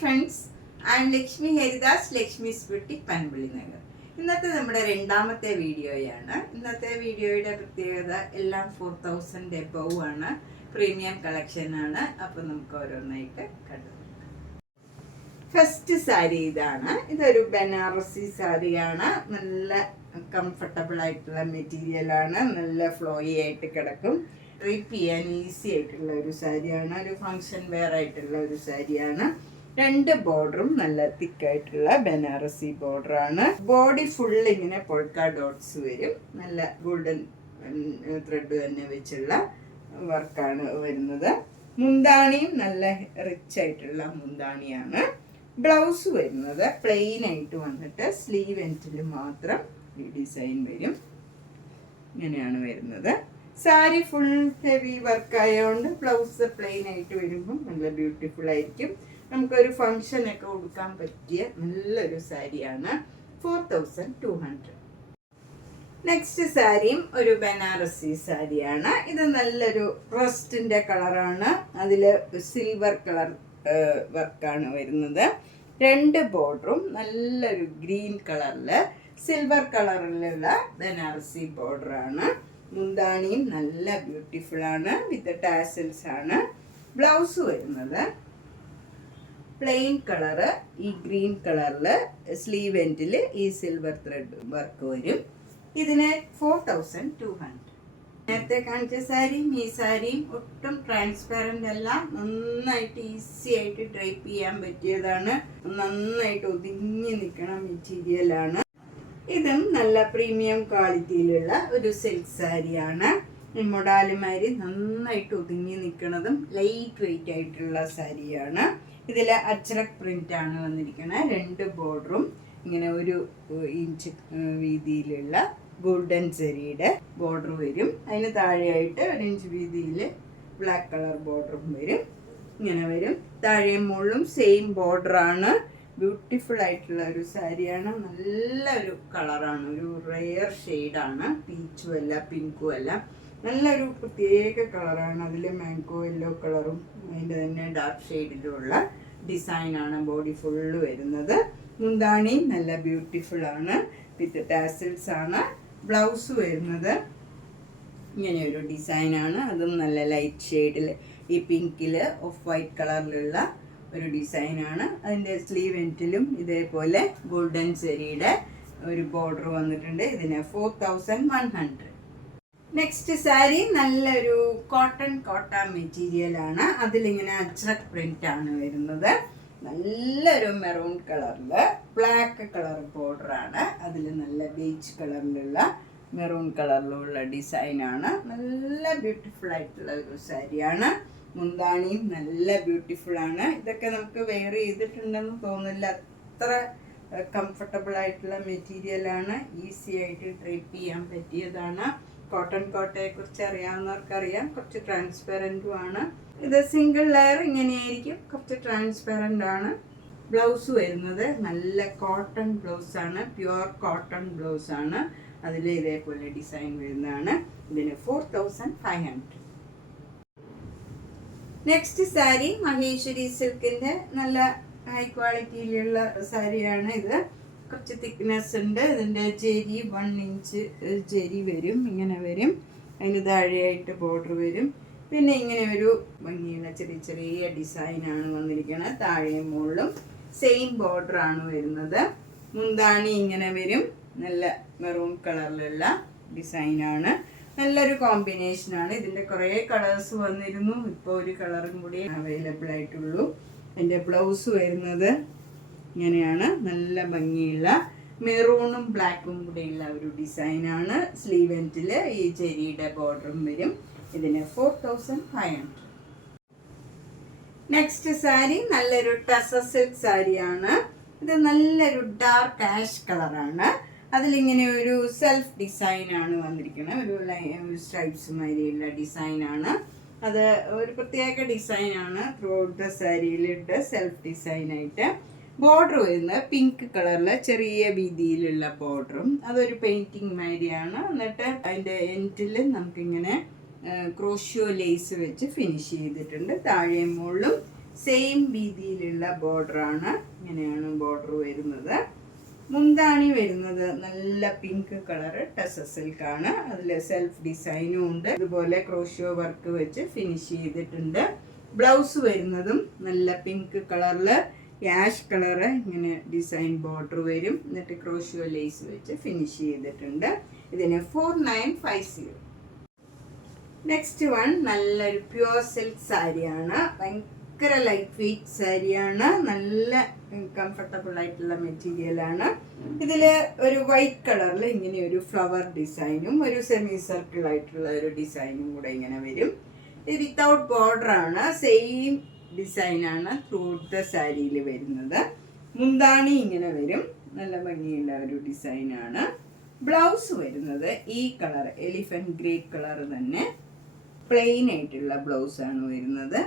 Friends, I M Lakshmi Haridas, Lakshmi's boutique, Panampilly Nagar. ഇന്നത്തെ നമ്മുടെ രണ്ടാമത്തെ വീഡിയോയാണ്. ഇന്നത്തെ വീഡിയോയുടെ പ്രത്യേകത എല്ലാം 4000 എബവ് ആണ്, പ്രീമിയം കളക്ഷൻ ആണ്. അപ്പോൾ നമുക്ക് ഓരോന്നായിട്ട് കണ്ടു. ഫസ്റ്റ് സാരി ഇതാണ്. ഇതൊരു ബനാറസി സാരിയാണ്. നല്ല കംഫർട്ടബിൾ ആയിട്ടുള്ള മെറ്റീരിയലാണ്. നല്ല ഫ്ലോയി ആയിട്ട് കിടക്കും. ഡ്രൈപ്പ് ചെയ്യാൻ ഈസി ആയിട്ടുള്ള ഒരു സാരിയാണ്. ഒരു ഫങ്ഷൻ വെയർ ആയിട്ടുള്ള ഒരു സാരിയാണ്. രണ്ട് ബോർഡറും നല്ല തിക്കായിട്ടുള്ള ബനാറസി ബോർഡറാണ്. ബോഡി ഫുൾ ഇങ്ങനെ പൊൾക്ക ഡോട്ട്സ് വരും. നല്ല ഗോൾഡൻ ത്രെഡ് തന്നെ വെച്ചുള്ള വർക്കാണ് വരുന്നത്. മുന്താണിയും നല്ല റിച്ച് ആയിട്ടുള്ള മുന്താണിയാണ്. ബ്ലൗസ് വരുന്നത് പ്ലെയിൻ ആയിട്ട് വന്നിട്ട് സ്ലീവ് എൻഡിൽ മാത്രം ഈ ഡിസൈൻ വരും. ഇങ്ങനെയാണ് വരുന്നത്. സാരി ഫുൾ ഹെവി വർക്ക് ആയതുകൊണ്ട് ബ്ലൗസ് പ്ലെയിൻ ആയിട്ട് വരുമ്പോൾ നല്ല ബ്യൂട്ടിഫുൾ ആയിരിക്കും. നമുക്കൊരു ഫങ്ഷനൊക്കെ കൊടുക്കാൻ പറ്റിയ നല്ലൊരു സാരിയാണ്. 4200. നെക്സ്റ്റ് സാരിയും ഒരു ബനാറസി സാരിയാണ്. ഇത് നല്ലൊരു റസ്റ്റിന്റെ കളറാണ്. അതിൽ സിൽവർ കളർ വർക്കാണ് വരുന്നത്. രണ്ട് ബോർഡറും നല്ലൊരു ഗ്രീൻ കളറിൽ സിൽവർ കളറിലുള്ള ബനാറസി ബോർഡറാണ്. മുന്താണിയും നല്ല ബ്യൂട്ടിഫുൾ ആണ്. വിത്ത് ടാസൽസ് ആണ്. ബ്ലൗസ് വരുന്നത് പ്ലെയിൻ കളറ്, ഈ ഗ്രീൻ കളറിൽ സ്ലീവ് എൻഡിൽ ഈ സിൽവർ ത്രെഡ് വർക്ക് വരും. ഇതിന് 4200. നേരത്തെ കാണിച്ച സാരിയും ഈ സാരിയും ഒട്ടും ട്രാൻസ്പാരൻ്റ് അല്ല. നന്നായിട്ട് ഈസി ആയിട്ട് ഡ്രൈപ്പ് ചെയ്യാൻ പറ്റിയതാണ്. നന്നായിട്ട് ഒതുങ്ങി നിൽക്കണ മെറ്റീരിയലാണ്. ഇതും നല്ല പ്രീമിയം ക്വാളിറ്റിയിലുള്ള ഒരു സിൽക്ക് സാരിയാണ്. മൊഡാലിമാരി നന്നായിട്ട് ഒതുങ്ങി നിൽക്കുന്നതും ലൈറ്റ് വെയിറ്റ് ആയിട്ടുള്ള സാരിയാണ്. ഇതിൽ അജ്രക് പ്രിന്റ് ആണ് വന്നിരിക്കുന്നത്. രണ്ട് ബോർഡറും ഇങ്ങനെ 1 ഇഞ്ച് വീതിയിലുള്ള ഗോൾഡൻ സെരിയുടെ ബോർഡർ വരും. അതിന് താഴെയായിട്ട് 1 ഇഞ്ച് വീതിയിൽ ബ്ലാക്ക് കളർ ബോർഡറും വരും. ഇങ്ങനെ വരും. താഴെയും മുകളിലും സെയിം ബോർഡറാണ്. ബ്യൂട്ടിഫുൾ ആയിട്ടുള്ള ഒരു സാരിയാണ്. നല്ലൊരു കളറാണ്. ഒരു റെയർ ഷെയ്ഡാണ്. പീച്ചും അല്ല പിങ്കും അല്ല, നല്ലൊരു പ്രത്യേക കളറാണ്. അതിൽ മാംഗോ യെല്ലോ കളറും അതിൻ്റെ തന്നെ ഡാർക്ക് ഷെയ്ഡിലുള്ള ഡിസൈനാണ് ബോഡി ഫുള്ള് വരുന്നത്. മുന്താണി നല്ല ബ്യൂട്ടിഫുൾ ആണ്. വിത്ത് ടാസൽസ് ആണ്. ബ്ലൗസ് വരുന്നത് ഇങ്ങനെ ഒരു ഡിസൈനാണ്. അതും നല്ല ലൈറ്റ് ഷെയ്ഡിൽ ഈ പിങ്കിൽ ഓഫ് വൈറ്റ് കളറിലുള്ള ഒരു ഡിസൈനാണ്. അതിൻ്റെ സ്ലീവ് എൻഡിലും ഇതേപോലെ ഗോൾഡൻ സെരിയുടെ ഒരു ബോർഡർ വന്നിട്ടുണ്ട്. ഇതിന് 4100. നെക്സ്റ്റ് സാരി നല്ലൊരു കോട്ടൺ മെറ്റീരിയലാണ്. അതിലിങ്ങനെ അജ്രക് പ്രിന്റ് ആണ് വരുന്നത്. നല്ലൊരു മെറൂൺ കളറിൽ ബ്ലാക്ക് കളർ ബോർഡറാണ്. അതിൽ നല്ല ബീച്ച് കളറിലുള്ള മെറൂൺ കളറിലുള്ള ഡിസൈനാണ്. നല്ല ബ്യൂട്ടിഫുൾ ആയിട്ടുള്ള ഒരു സാരിയാണ്. മുന്താണിയും നല്ല ബ്യൂട്ടിഫുൾ ആണ്. ഇതൊക്കെ നമുക്ക് വെയർ ചെയ്തിട്ടുണ്ടെന്ന് തോന്നില്ല, അത്ര കംഫർട്ടബിൾ ആയിട്ടുള്ള മെറ്റീരിയലാണ്. ഈസി ആയിട്ട് ഡ്രൈപ്പ് ചെയ്യാൻ പറ്റിയതാണ്. കോട്ടൺ കോട്ടയെ കുറിച്ച് അറിയാവുന്നവർക്കറിയാം. കുറച്ച് ട്രാൻസ്പെറൻറ്റും ആണ്. ഇത് സിംഗിൾ ലെയർ ഇങ്ങനെയായിരിക്കും. കുറച്ച് ട്രാൻസ്പെറൻ്റ് ആണ്. ബ്ലൗസ് വരുന്നത് നല്ല കോട്ടൺ ബ്ലൗസ് ആണ്. പ്യുവർ കോട്ടൺ ബ്ലൗസ് ആണ്. അതിൽ ഇതേപോലെ ഡിസൈൻ വരുന്നതാണ്. ഇതിന് 4500. നെക്സ്റ്റ് സാരി മഹേശ്വരി സിൽക്കിന്റെ നല്ല ഹൈ ക്വാളിറ്റിയിലുള്ള സാരിയാണ്. ഇത് കുറച്ച് തിക്നെസ് ഉണ്ട്. ഇതിൻ്റെ ജെരി 1 ഇഞ്ച് ജെരി വരും. ഇങ്ങനെ വരും. അതിന് താഴെയായിട്ട് ബോർഡർ വരും. പിന്നെ ഇങ്ങനെ ഒരു ഭംഗിയുള്ള ചെറിയ ചെറിയ ഡിസൈനാണ് വന്നിരിക്കുന്നത്. താഴെയും മുകളിലും സെയിം ബോർഡറാണ് വരുന്നത്. മുന്താണി ഇങ്ങനെ വരും. നല്ല മെറൂൺ കളറിലുള്ള ഡിസൈനാണ്. നല്ലൊരു കോമ്പിനേഷനാണ്. ഇതിൻ്റെ കുറേ കളേഴ്സ് വന്നിരുന്നു. ഇപ്പോൾ ഒരു കളറും കൂടി അവൈലബിൾ ആയിട്ടുള്ളൂ. എൻ്റെ ബ്ലൗസ് വരുന്നത് ഇങ്ങനെയാണ്. നല്ല ഭംഗിയുള്ള മെറൂണും ബ്ലാക്കും കൂടെയുള്ള ഒരു ഡിസൈനാണ്. സ്ലീവ് എൻഡിൽ ഈ ചെരിയുടെ ബോർഡറും വരും. ഇതിന് 4500. നെക്സ്റ്റ് സാരി നല്ലൊരു ടസർ സിൽക്ക് സാരിയാണ്. ഇത് നല്ലൊരു ഡാർക്ക് ആഷ് കളറാണ്. അതിലിങ്ങനെ ഒരു സെൽഫ് ഡിസൈനാണ് വന്നിരിക്കുന്നത്. ഒരു സ്ട്രൈപ്സ് മാതിരിയുള്ള ഡിസൈനാണ്. അത് ഒരു പ്രത്യേക ഡിസൈനാണ്. ത്രൂ ഔട്ട് ദ സാരിയിലിട്ട് സെൽഫ് ഡിസൈനായിട്ട് ബോർഡർ വരുന്നത് പിങ്ക് കളറിൽ ചെറിയ വീതിയിലുള്ള ബോർഡറും അതൊരു പെയിൻറ്റിങ് മാതിരിയാണ്. എന്നിട്ട് അതിൻ്റെ എൻഡിൽ നമുക്കിങ്ങനെ ക്രോഷ്യോ ലേസ് വെച്ച് ഫിനിഷ് ചെയ്തിട്ടുണ്ട്. താഴെയും മുകളിലും സെയിം രീതിയിലുള്ള ബോർഡറാണ്. ഇങ്ങനെയാണ് ബോർഡർ വരുന്നത്. മുന്താണി വരുന്നത് നല്ല പിങ്ക് കളർ ടസർ സിൽക്കാണ്. അതിൽ സെൽഫ് ഡിസൈനും ഉണ്ട്. ഇതുപോലെ ക്രോഷ്യോ വർക്ക് വെച്ച് ഫിനിഷ് ചെയ്തിട്ടുണ്ട്. ബ്ലൗസ് വരുന്നതും നല്ല പിങ്ക് കളറിൽ ആഷ് കളറ് ഇങ്ങനെ ഡിസൈൻ ബോർഡർ വരും. എന്നിട്ട് ക്രോഷ്യോ ലേസ് വെച്ച് ഫിനിഷ് ചെയ്തിട്ടുണ്ട്. ഇതിന് 4950. നെക്സ്റ്റ് വൺ നല്ലൊരു പ്യുവർ സിൽക്ക് സാരിയാണ്. ഭയങ്കര ലൈറ്റ് വെയ്റ്റ് സാരിയാണ്. നല്ല കംഫർട്ടബിൾ ആയിട്ടുള്ള മെറ്റീരിയലാണ്. ഇതിൽ ഒരു വൈറ്റ് കളറിൽ ഇങ്ങനെ ഒരു ഫ്ലവർ ഡിസൈനും ഒരു സെമി സർക്കിൾ ആയിട്ടുള്ള ഒരു ഡിസൈനും കൂടെ ഇങ്ങനെ വരും. ഇത് വിത്തൗട്ട് ബോർഡർ ആണ്. സെയിം ഡിസൈനാണ് ത്രൂഔട്ട് ദ സാരിയിൽ വരുന്നത്. മുന്താണി ഇങ്ങനെ വരും. നല്ല ഭംഗിയുള്ള ഒരു ഡിസൈനാണ്. ബ്ലൗസ് വരുന്നത് ഈ കളർ എലിഫന്റ് ഗ്രേ കളർ തന്നെ പ്ലെയിൻ ആയിട്ടുള്ള ബ്ലൗസാണ് വരുന്നത്.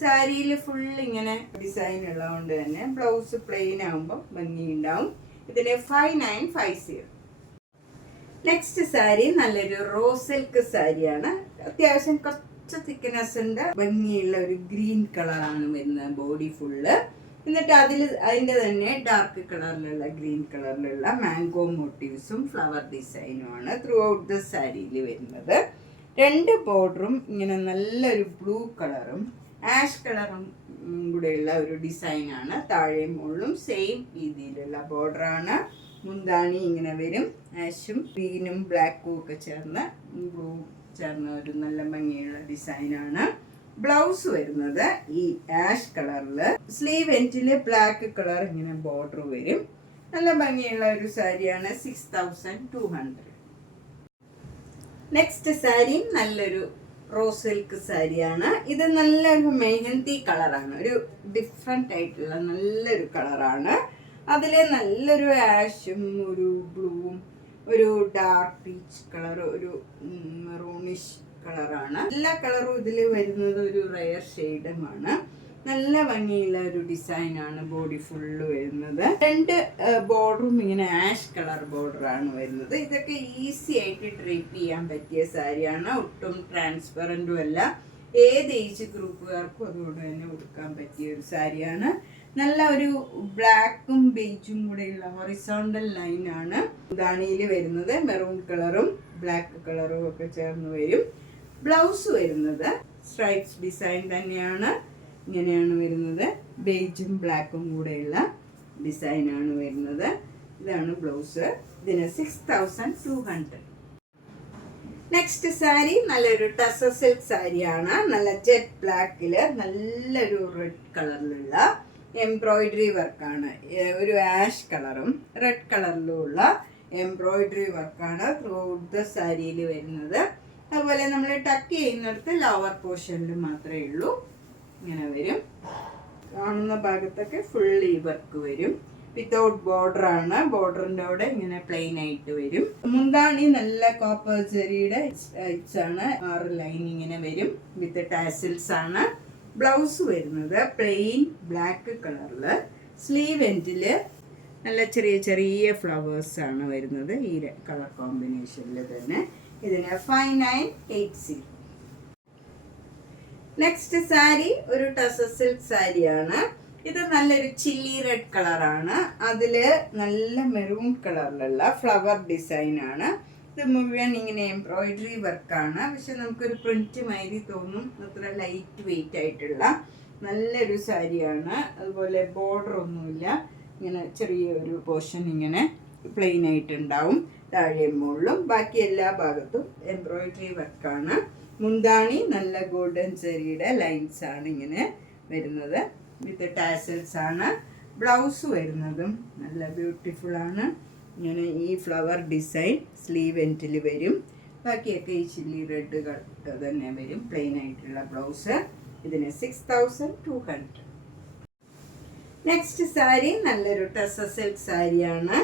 സാരിയിൽ ഫുൾ ഇങ്ങനെ ഡിസൈൻ ഉള്ളതുകൊണ്ട് തന്നെ ബ്ലൗസ് പ്ലെയിൻ ആകുമ്പോൾ ഭംഗിയുണ്ടാവും. ഇതിന് 5950. നെക്സ്റ്റ് സാരി നല്ലൊരു റോസ് സിൽക്ക് സാരിയാണ്. അത്യാവശ്യം കുറച്ച് തിക്നെസ്സിൻ്റെ ഭംഗിയുള്ള ഒരു ഗ്രീൻ കളറാണ് വരുന്നത് ബോഡി ഫുള്ള്. എന്നിട്ട് അതിൻ്റെ തന്നെ ഡാർക്ക് കളറിലുള്ള ഗ്രീൻ കളറിലുള്ള മാംഗോ മോട്ടീവ്സും ഫ്ലവർ ഡിസൈനുമാണ് ത്രൂ ഔട്ട് ദ സാരിയിൽ വരുന്നത്. രണ്ട് ബോർഡറും ഇങ്ങനെ നല്ലൊരു ബ്ലൂ കളറും ആഷ് കളറും കൂടെയുള്ള ഒരു ഡിസൈനാണ്. താഴെയും മുകളിലും സെയിം രീതിയിലുള്ള ബോർഡറാണ്. മുന്താണി ഇങ്ങനെ വരും. ആഷും ഗ്രീനും ബ്ലാക്കും ഒക്കെ ചേർന്ന് ബ്ലൂ ചേർന്ന ഒരു നല്ല ഭംഗിയുള്ള ഡിസൈനാണ്. ബ്ലൗസ് വരുന്നത് ഈ ആഷ് കളറിൽ സ്ലീവ് എൻഡില് ബ്ലാക്ക് കളർ ഇങ്ങനെ ബോർഡർ വരും. നല്ല ഭംഗിയുള്ള ഒരു സാരിയാണ്. 6200. നെക്സ്റ്റ് സാരി നല്ലൊരു റോസ് സിൽക്ക് സാരിയാണ്. ഇത് നല്ലൊരു മെഹന്തി കളറാണ്. ഒരു ഡിഫറെൻ്റ് ആയിട്ടുള്ള നല്ലൊരു കളറാണ്. അതിൽ നല്ലൊരു ആഷും ഒരു ബ്ലൂവും ഒരു ഡാർക്ക് പീച്ച് കളർ ഒരു മെറൂണിഷ് കളറാണ്. എല്ലാ കളറും ഇതിൽ വരുന്നത് ഒരു റെയർ ഷെയ്ഡുമാണ്. നല്ല ഭംഗിയുള്ള ഒരു ഡിസൈനാണ് ബോഡി ഫുള്ള് വരുന്നത്. രണ്ട് ബോർഡറും ഇങ്ങനെ ആഷ് കളർ ബോർഡറാണ് വരുന്നത്. ഇതൊക്കെ ഈസി ആയിട്ട് ഡ്രേപ്പ് ചെയ്യാൻ പറ്റിയ സാരിയാണ്. ഒട്ടും ട്രാൻസ്പെറൻറ്റും അല്ല. ഏത് ഏജ് ഗ്രൂപ്പുകാർക്കും അതുകൊണ്ട് തന്നെ ഉടുക്കാൻ പറ്റിയ ഒരു സാരിയാണ്. നല്ല ഒരു ബ്ലാക്കും ബേജും കൂടെയുള്ള ഹൊറിസോണ്ടൽ ലൈനാണ് മുന്താണിയിൽ വരുന്നത്. മെറൂൺ കളറും ബ്ലാക്ക് കളറും ഒക്കെ ചേർന്ന് വരും. ബ്ലൗസ് വരുന്നത് സ്ട്രൈപ്സ് ഡിസൈൻ തന്നെയാണ്. ഇങ്ങനെയാണ് വരുന്നത്. ബേജും ബ്ലാക്കും കൂടെയുള്ള ഡിസൈനാണ് വരുന്നത്. ഇതാണ് ബ്ലൗസ്. ഇതിന് 6200. നെക്സ്റ്റ് സാരി നല്ലൊരു ടസർ സിൽക്ക് സാരിയാണ്. നല്ല ജെറ്റ് ബ്ലാക്കില് നല്ലൊരു റെഡ് കളറിലുള്ള എംബ്രോയിഡറി വർക്കാണ്. ഒരു ആഷ് കളറും റെഡ് കളറിലും ഉള്ള എംബ്രോയിഡറി വർക്കാണ് ത്രൂ ഔട്ട് ദ സാരിയിൽ വരുന്നത്. അതുപോലെ നമ്മൾ ടക്ക് ചെയ്യുന്നിടത്ത് ലോവർ പോർഷനിൽ മാത്രമേ ഉള്ളൂ. ഇങ്ങനെ വരും. കാണുന്ന ഭാഗത്തൊക്കെ ഫുൾ ഈ വർക്ക് വരും. വിത്തൗട്ട് ബോർഡറാണ്. ബോർഡറിൻ്റെ അവിടെ ഇങ്ങനെ പ്ലെയിൻ ആയിട്ട് വരും. മുന്താണി നല്ല കോപ്പർ ജെറിയുടെ സ്ട്രൈപ്സ് ആണ്. 6 ലൈൻ ഇങ്ങനെ വരും. വിത്ത് ടാസിൽസ് ആണ്. ബ്ലൗസ് വരുന്നത് പ്ലെയിൻ ബ്ലാക്ക് കളറിൽ സ്ലീവ് എൻഡില് നല്ല ചെറിയ ചെറിയ ഫ്ലവേഴ്സ് ആണ് വരുന്നത് ഈ കളർ കോമ്പിനേഷനിൽ തന്നെ. ഇതിന് 5980. നെക്സ്റ്റ് സാരി ഒരു ടസർ സിൽക്ക് സാരിയാണ്. ഇത് നല്ലൊരു ചില്ലി റെഡ് കളറാണ്. അതില് നല്ല മെറൂൺ കളറിലുള്ള ഫ്ലവർ ഡിസൈനാണ്. ഇത് മുഴുവൻ ഇങ്ങനെ എംബ്രോയിഡറി വർക്കാണ്. പക്ഷെ നമുക്കൊരു പ്രിന്റ് മാതിരി തോന്നും. അത്ര ലൈറ്റ് വെയിറ്റ് ആയിട്ടുള്ള നല്ലൊരു സാരിയാണ്. അതുപോലെ ബോർഡർ ഒന്നുമില്ല. ഇങ്ങനെ ചെറിയൊരു പോർഷൻ ഇങ്ങനെ പ്ലെയിൻ ആയിട്ടുണ്ടാവും താഴെയും മുകളിലും. ബാക്കി എല്ലാ ഭാഗത്തും എംബ്രോയിഡറി വർക്കാണ്. മുന്താണി നല്ല ഗോൾഡൻ ജെറിയുടെ ലൈൻസ് ആണ് ഇങ്ങനെ വരുന്നത്. വിത്ത് ടാസൽസ് ആണ്. ബ്ലൗസ് വരുന്നതും നല്ല ബ്യൂട്ടിഫുൾ ആണ്. ഇങ്ങനെ ഈ ഫ്ലവർ ഡിസൈൻ സ്ലീവ് എൻഡിൽ വരും. ബാക്കിയൊക്കെ ഈ ചില്ലി റെഡ് തന്നെ വരും. പ്ലെയിൻ ആയിട്ടുള്ള ബ്ലൗസ്. ഇതിന് 6200. നെക്സ്റ്റ് സാരി നല്ലൊരു ടസർ സിൽക്ക് സാരിയാണ്.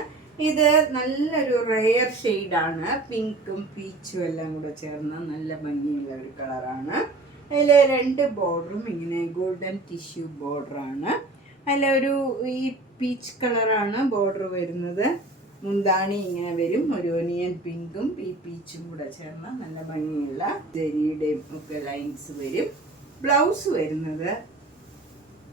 ഇത് നല്ലൊരു റെയർ ഷെയ്ഡാണ്. പിങ്കും പീച്ചും എല്ലാം കൂടെ ചേർന്ന നല്ല ഭംഗിയുള്ള ഒരു കളറാണ്. അതിൽ 2 ബോർഡറും ഇങ്ങനെ ഗോൾഡൻ ടിഷ്യൂ ബോർഡറാണ്. അതിലൊരു ഈ പീച്ച് കളറാണ് ബോർഡർ വരുന്നത്. മുന്താണി ഇങ്ങനെ വരും. ഒരു ഒനിയൻ പിങ്കും ഈ പീച്ചും കൂടെ ചേർന്ന നല്ല ഭംഗിയുള്ള ജെരിയുടെയും ഒക്കെ ലൈൻസ് വരും. ബ്ലൗസ് വരുന്നത്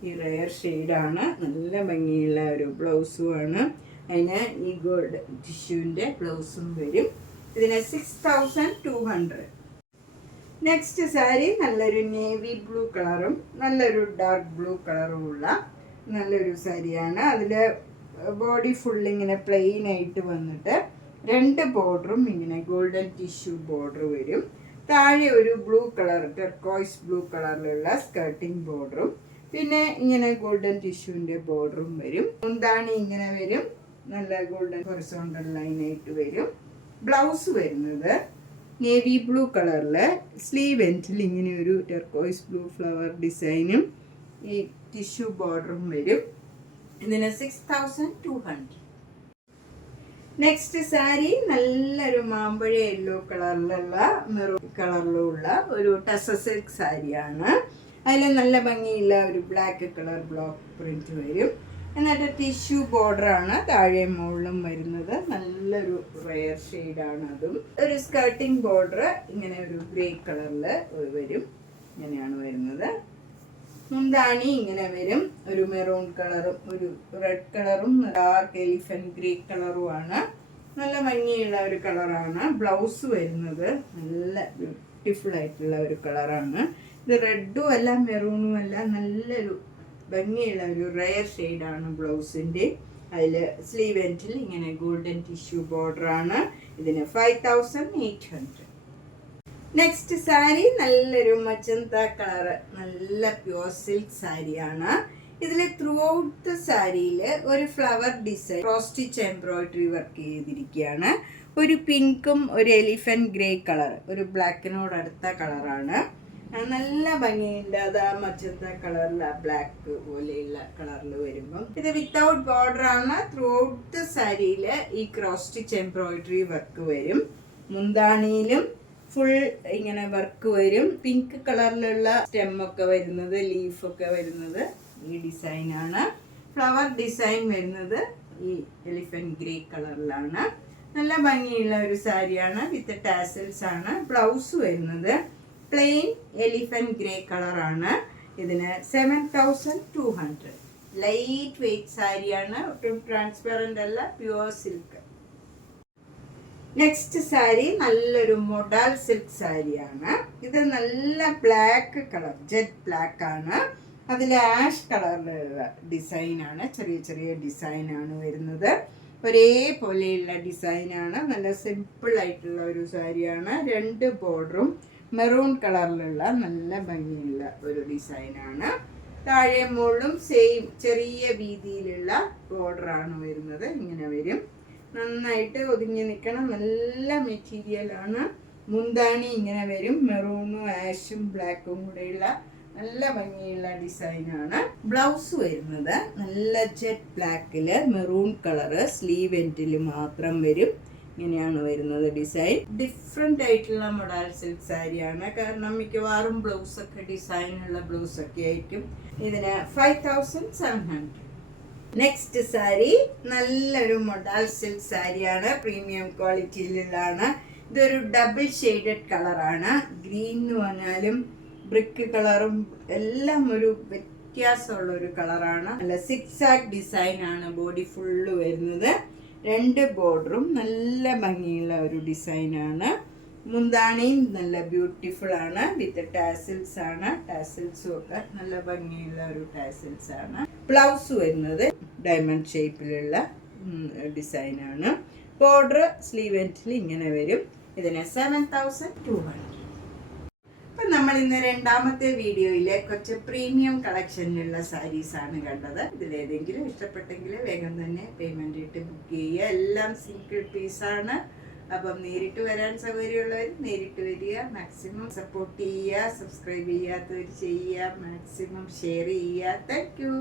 ഈ റെയർ ഷെയ്ഡാണ്. നല്ല ഭംഗിയുള്ള ഒരു ബ്ലൗസുമാണ്. അതിന് ഈ ഗോൾഡ് ടിഷ്യൂവിൻ്റെ ബ്ലൗസും വരും. ഇതിന് 6200. നെക്സ്റ്റ് സാരി നല്ലൊരു നേവി ബ്ലൂ കളറും നല്ലൊരു ഡാർക്ക് ബ്ലൂ കളറും ഉള്ള നല്ലൊരു സാരിയാണ്. അതിൽ ബോഡി ഫുൾ ഇങ്ങനെ പ്ലെയിൻ ആയിട്ട് വന്നിട്ട് 2 ബോർഡറും ഇങ്ങനെ ഗോൾഡൻ ടിഷ്യൂ ബോർഡർ വരും. താഴെ ഒരു ബ്ലൂ കളർ ടെർക്കോയ്സ് ബ്ലൂ കളറിലുള്ള സ്കർട്ടിങ് ബോർഡറും പിന്നെ ഇങ്ങനെ ഗോൾഡൻ ടിഷ്യൂവിൻ്റെ ബോർഡറും വരും. മുന്താണി ഇങ്ങനെ വരും, നല്ല ഗോൾഡൻ ഹൊറിസോണ്ടൽ ലൈനായിട്ട് വരും. ബ്ലൗസ് വരുന്നത് നേവി ബ്ലൂ കളറിൽ സ്ലീവ് എൻഡിൽ ഇങ്ങനെ ഒരു ടെർക്കോയ്സ് ബ്ലൂ ഫ്ലവർ ഡിസൈനും ഈ ടിഷ്യൂ ബോർഡറും വരും. ഇതിന് 6200. നെക്സ്റ്റ് സാരി നല്ലൊരു മാമ്പഴ യെല്ലോ കളറിലുള്ള മെറൂൺ കളറിലുള്ള ഒരു ടസർ സിൽക്ക് സാരിയാണ്. അതിൽ നല്ല ഭംഗിയുള്ള ഒരു ബ്ലാക്ക് കളർ ബ്ലോക്ക് പ്രിന്റ് വരും. എന്നിട്ട് ടിഷ്യൂ ബോർഡറാണ് താഴെ മുകളിലും വരുന്നത്. നല്ലൊരു റെയർ ഷെയ്ഡാണ് അതും. ഒരു സ്കർട്ടിങ് ബോർഡർ ഇങ്ങനെ ഒരു ഗ്രേ കളറിൽ വരും. ഇങ്ങനെയാണ് വരുന്നത്. മുന്താണി ഇങ്ങനെ വരും, ഒരു മെറൂൺ കളറും ഒരു റെഡ് കളറും ഡാർക്ക് എലിഫന്റ് ഗ്രേ കളറുമാണ്. നല്ല ഭംഗിയുള്ള ഒരു കളറാണ്. ബ്ലൗസ് വരുന്നത് നല്ല ബ്യൂട്ടിഫുൾ ആയിട്ടുള്ള ഒരു കളറാണ്. ഇത് റെഡും അല്ല മെറൂണും അല്ല, നല്ലൊരു ഭംഗിയുള്ള ഒരു റെയർ ഷെയ്ഡാണ് ബ്ലൗസിൻ്റെ. അതിൽ സ്ലീവ് എൻഡിൽ ഇങ്ങനെ ഗോൾഡൻ ടിഷ്യൂ ബോർഡറാണ്. ഇതിന് 5800. നെക്സ്റ്റ് സാരി നല്ലൊരു മജന്ത കളറ്, നല്ല പ്യോർ സിൽക്ക് സാരിയാണ്. ഇതിൽ ത്രൂ ഔട്ട് സാരിയിൽ ഒരു flower design cross stitch embroidery work ചെയ്തിരിക്കുകയാണ്. ഒരു പിങ്കും ഒരു എലിഫന്റ് ഗ്രേ കളർ, ഒരു ബ്ലാക്കിനോട് അടുത്ത കളറാണ്. നല്ല ഭംഗിയുണ്ട്. അത് ആ മജന്ത കളറിൽ ആ ബ്ലാക്ക് പോലെയുള്ള കളറിൽ വരുമ്പം ഇത് വിത്തൗട്ട് ബോർഡർ ആണ്. ത്രൂ ഔട്ട് സാരിയിൽ ഈ ക്രോസ് സ്റ്റിച്ച് എംബ്രോയിഡറി വർക്ക് വരും. മുന്താണിയിലും ഫുൾ ഇങ്ങനെ വർക്ക് വരും. പിങ്ക് കളറിലുള്ള സ്റ്റെമ്മൊക്കെ വരുന്നത്, ലീഫൊക്കെ വരുന്നത് ഈ ഡിസൈനാണ്. ഫ്ലവർ ഡിസൈൻ വരുന്നത് ഈ എലിഫന്റ് ഗ്രേ കളറിലാണ്. നല്ല ഭംഗിയുള്ള ഒരു സാരിയാണ്. വിത്ത് ടാസൽസ് ആണ്. ബ്ലൗസ് വരുന്നത് പ്ലെയിൻ എലിഫന്റ് ഗ്രേ കളറാണ്. ഇതിന് 7200. ലൈറ്റ് വെയ്റ്റ് സാരിയാണ്. ഒട്ടും ട്രാൻസ്പെറൻ്റ് അല്ല, പ്യുവർ സിൽക്ക്. നെക്സ്റ്റ് സാരി നല്ലൊരു മൊഡാൽ സിൽക്ക് സാരിയാണ്. ഇത് നല്ല ബ്ലാക്ക് കളർ, ജെറ്റ് ബ്ലാക്ക് ആണ്. അതിൽ ആഷ് കളറിലുള്ള ഡിസൈനാണ്. ചെറിയ ചെറിയ ഡിസൈനാണ് വരുന്നത്. ഒരേപോലെയുള്ള ഡിസൈനാണ്. നല്ല സിമ്പിൾ ആയിട്ടുള്ള ഒരു സാരിയാണ്. 2 ബോർഡറും മെറൂൺ കളറിലുള്ള നല്ല ഭംഗിയുള്ള ഒരു ഡിസൈനാണ്. താഴെ മുകളിലും സെയിം ചെറിയ വീതിയിലുള്ള ബോർഡറാണ് വരുന്നത്. ഇങ്ങനെ വരും. നന്നായിട്ട് ഒതുങ്ങി നിൽക്കണം. നല്ല മെറ്റീരിയലാണ്. മുന്താണി ഇങ്ങനെ വരും. മെറൂണും ആഷും ബ്ലാക്കും കൂടെയുള്ള നല്ല ഭംഗിയുള്ള ഡിസൈനാണ്. ബ്ലൗസ് വരുന്നത് നല്ല ജെറ്റ് ബ്ലാക്കില് മെറൂൺ കളറ്, സ്ലീവ് എൻഡിൽ മാത്രം വരും. ഇങ്ങനെയാണ് വരുന്നത് ഡിസൈൻ. ഡിഫറെൻ്റ് ആയിട്ടുള്ള മൊഡാൽ സിൽക്ക് സാരിയാണ്. കാരണം മിക്കവാറും ബ്ലൗസൊക്കെ ഡിസൈനുള്ള ബ്ലൗസൊക്കെ ആയിരിക്കും. ഇതിന് 5700. നെക്സ്റ്റ് സാരി നല്ലൊരു മൊഡാൽ സിൽക്ക് സാരിയാണ്. പ്രീമിയം ക്വാളിറ്റിയിലുള്ളതാണ്. ഇതൊരു ഡബിൾ ഷെയ്ഡഡ് കളറാണ്. ഗ്രീൻ എന്ന് പറഞ്ഞാലും ബ്രിക്ക് കളറും എല്ലാം ഒരു വ്യത്യാസമുള്ള ഒരു കളറാണ്. നല്ല സിക്സാക് ഡിസൈനാണ് ബോഡി ഫുള്ള് വരുന്നത്. 2 ബോർഡറും നല്ല ഭംഗിയുള്ള ഒരു ഡിസൈനാണ്. മുന്താണിയും നല്ല ബ്യൂട്ടിഫുൾ ആണ്. വിത്ത് ടാസിൽസ് ആണ്. ടാസിൽസും ഒക്കെ നല്ല ഭംഗിയുള്ള ഒരു ടാസിൽസ് ആണ്. ബ്ലൗസ് വരുന്നത് ഡയമണ്ട് ഷേപ്പിലുള്ള ഡിസൈനാണ്. ബോർഡർ സ്ലീവ് എൻഡിൽ ഇങ്ങനെ വരും. ഇതിന് 7200. അപ്പം നമ്മൾ ഇന്ന് രണ്ടാമത്തെ വീഡിയോയിലെ കുറച്ച് പ്രീമിയം കളക്ഷനിലുള്ള സാരീസാണ് കണ്ടത്. ഇതിലേതെങ്കിലും ഇഷ്ടപ്പെട്ടെങ്കിൽ വേഗം തന്നെ പേയ്മെൻറ്റ് ഇട്ട് ബുക്ക് ചെയ്യുക. എല്ലാം സിംഗിൾ പീസാണ്. അപ്പം നേരിട്ട് വരാൻ സൗകര്യമുള്ളവർ നേരിട്ട് വരിക. മാക്സിമം സപ്പോർട്ട് ചെയ്യുക. സബ്സ്ക്രൈബ് ചെയ്യാത്തവർ ചെയ്യുക. മാക്സിമം ഷെയർ ചെയ്യുക. Thank you.